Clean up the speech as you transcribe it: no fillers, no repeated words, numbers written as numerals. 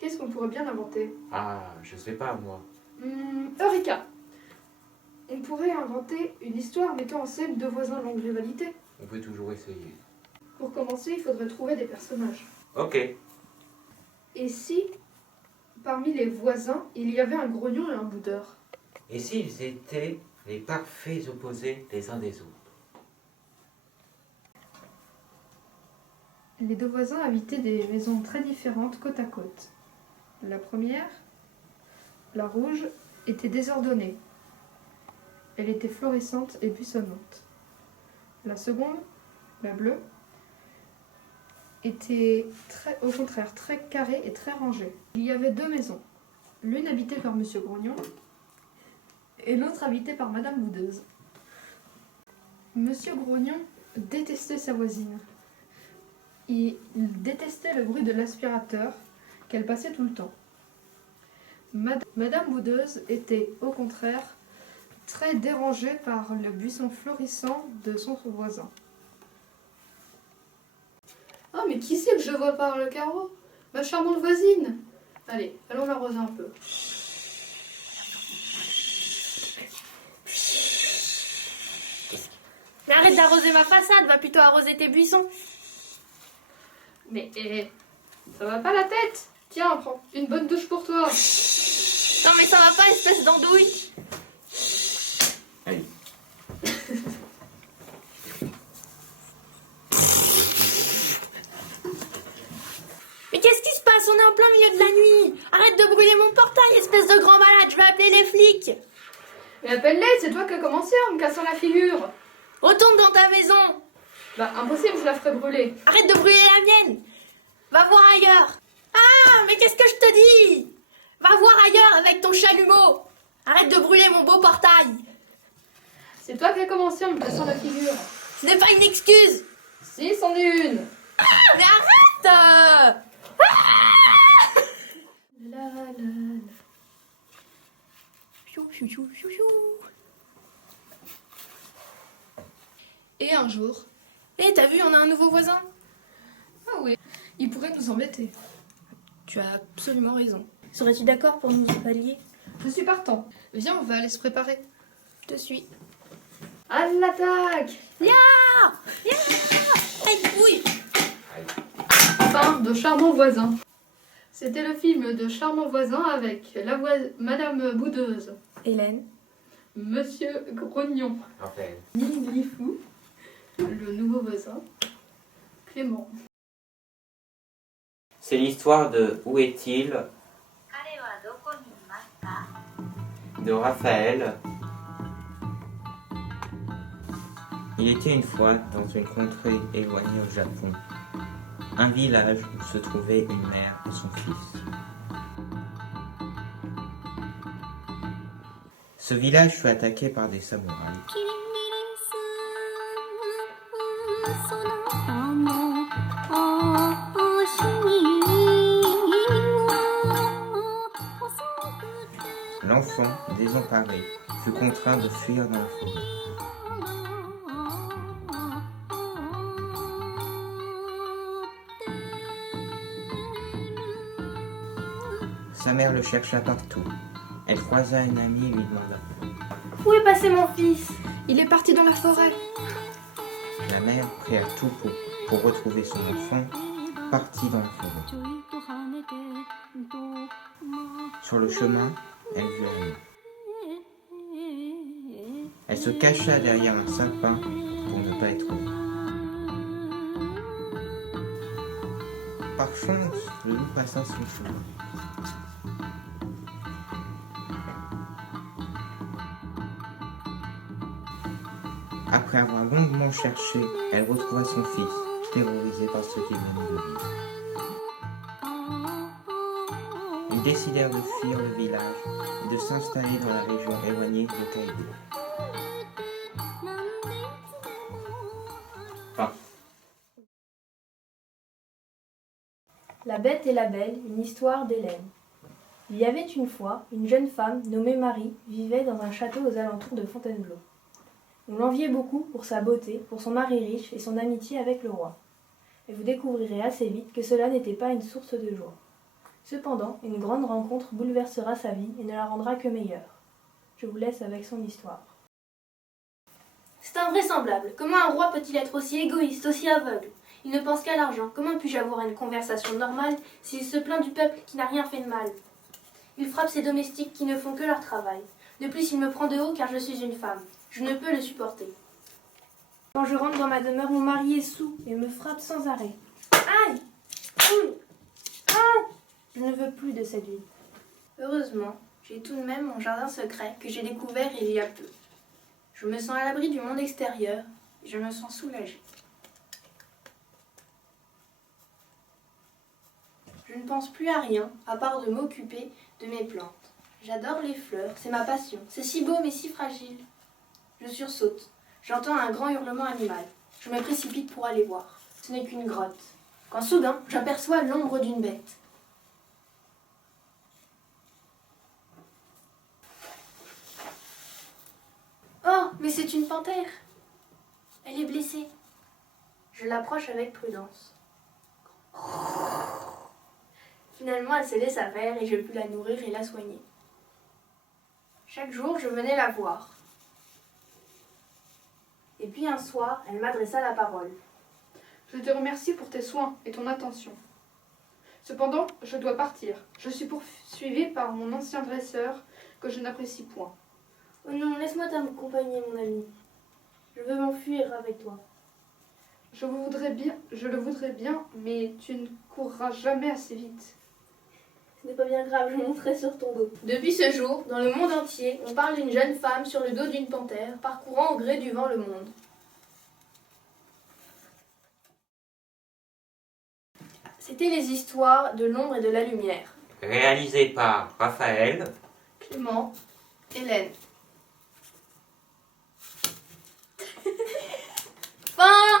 Qu'est-ce qu'on pourrait bien inventer? Ah, je sais pas moi. Eureka! On pourrait inventer une histoire mettant en scène deux voisins de longue rivalité. On peut toujours essayer. Pour commencer, il faudrait trouver des personnages. Ok. Et si, parmi les voisins, il y avait un grognon et un boudeur? Et s'ils étaient les parfaits opposés les uns des autres? Les deux voisins habitaient des maisons très différentes côte à côte. La première, la rouge, était désordonnée. Elle était florissante et buissonnante. La seconde, la bleue, était au contraire très carrée et très rangée. Il y avait deux maisons. L'une habitée par Monsieur Grognon et l'autre habitée par Madame Boudeuse. Monsieur Grognon détestait sa voisine. Il détestait le bruit de l'aspirateur qu'elle passait tout le temps. Madame Boudeuse était, au contraire, très dérangée par le buisson florissant de son voisin. Ah, mais qui c'est que je vois par le carreau? Ma charmante voisine. Allez, allons l'arroser un peu. Mais arrête d'arroser ma façade, va plutôt arroser tes buissons. Mais ça va pas la tête? Tiens, prends une bonne douche pour toi. Non mais ça va pas, espèce d'andouille. Allez. Mais qu'est-ce qui se passe? On est en plein milieu de la nuit. Arrête de brûler mon portail, espèce de grand malade, je vais appeler les flics. Mais appelle-les, c'est toi qui as commencé en me cassant la figure. Retourne dans ta maison. Bah, impossible, je la ferai brûler. Arrête de brûler la mienne. Va voir ailleurs. Ah, mais qu'est-ce que je te dis? Va voir ailleurs avec ton chalumeau. Arrête de brûler mon beau portail. C'est toi qui as commencé en me cassant la figure. Ce n'est pas une excuse. Si, c'en est une. Ah, mais arrête. La la la. Chou, chou, chou, chou, chou. Et un jour... Eh, t'as vu, on a un nouveau voisin. Ah oui, il pourrait nous embêter. Tu as absolument raison. Serais-tu d'accord pour nous pallier? Je suis partant. Viens, on va aller se préparer. Je te suis. À l'attaque! Ya! Ya! Aïe, oui! Fin de Charmant Voisin. C'était le film de Charmant Voisin avec Madame Boudeuse, Hélène. Monsieur Grognon, Raphaël. Lifou, le nouveau voisin, Clément. C'est l'histoire de Où est-il de Raphaël. Il était une fois dans une contrée éloignée au Japon, un village où se trouvait une mère et son fils. Ce village fut attaqué par des samouraïs. L'enfant, désemparé, fut contraint de fuir dans la forêt. Sa mère le chercha partout. Elle croisa une amie et lui demanda. Où est passé mon fils? Il est parti dans la forêt. La mère prit à tout pour retrouver son enfant, partit dans la forêt. Sur le chemin, elle vit rien. Elle se cacha derrière un sapin pour ne pas être vue. Par chance, le loup passa son chemin. Après avoir longuement cherché, elle retrouva son fils, terrorisé par ce qu'il venait de vivre. Ils décidèrent de fuir le village et de s'installer dans la région éloignée de Kaido. Fin. La Bête et la Belle, une histoire d'Hélène. Il y avait une fois, une jeune femme nommée Marie vivait dans un château aux alentours de Fontainebleau. On l'enviait beaucoup pour sa beauté, pour son mari riche et son amitié avec le roi. Et vous découvrirez assez vite que cela n'était pas une source de joie. Cependant, une grande rencontre bouleversera sa vie et ne la rendra que meilleure. Je vous laisse avec son histoire. C'est invraisemblable. Comment un roi peut-il être aussi égoïste, aussi aveugle? Il ne pense qu'à l'argent. Comment puis-je avoir une conversation normale s'il se plaint du peuple qui n'a rien fait de mal? Il frappe ses domestiques qui ne font que leur travail. De plus, il me prend de haut car je suis une femme. Je ne peux le supporter. Quand je rentre dans ma demeure, mon mari est saoul et me frappe sans arrêt. Aïe! Ouh! Je ne veux plus de cette vie. Heureusement, j'ai tout de même mon jardin secret que j'ai découvert il y a peu. Je me sens à l'abri du monde extérieur et je me sens soulagée. Je ne pense plus à rien à part de m'occuper de mes plantes. J'adore les fleurs, c'est ma passion. C'est si beau mais si fragile. Je sursaute. J'entends un grand hurlement animal. Je me précipite pour aller voir. Ce n'est qu'une grotte. Quand soudain, j'aperçois l'ombre d'une bête. Oh, mais c'est une panthère. Elle est blessée. Je l'approche avec prudence. Finalement, elle se laissa faire et je pus la nourrir et la soigner. Chaque jour, je venais la voir. Et puis un soir, elle m'adressa la parole. Je te remercie pour tes soins et ton attention. Cependant, je dois partir. Je suis poursuivie par mon ancien dresseur que je n'apprécie point. Oh non, laisse-moi t'accompagner, mon ami. Je veux m'enfuir avec toi. Je le voudrais bien, mais tu ne courras jamais assez vite. Ce n'est pas bien grave, je monterai sur ton dos. Depuis ce jour, dans le monde entier, on parle d'une jeune femme sur le dos d'une panthère, parcourant au gré du vent le monde. C'était les histoires de l'ombre et de la lumière. Réalisé par Raphaël. Clément, Hélène. Fin.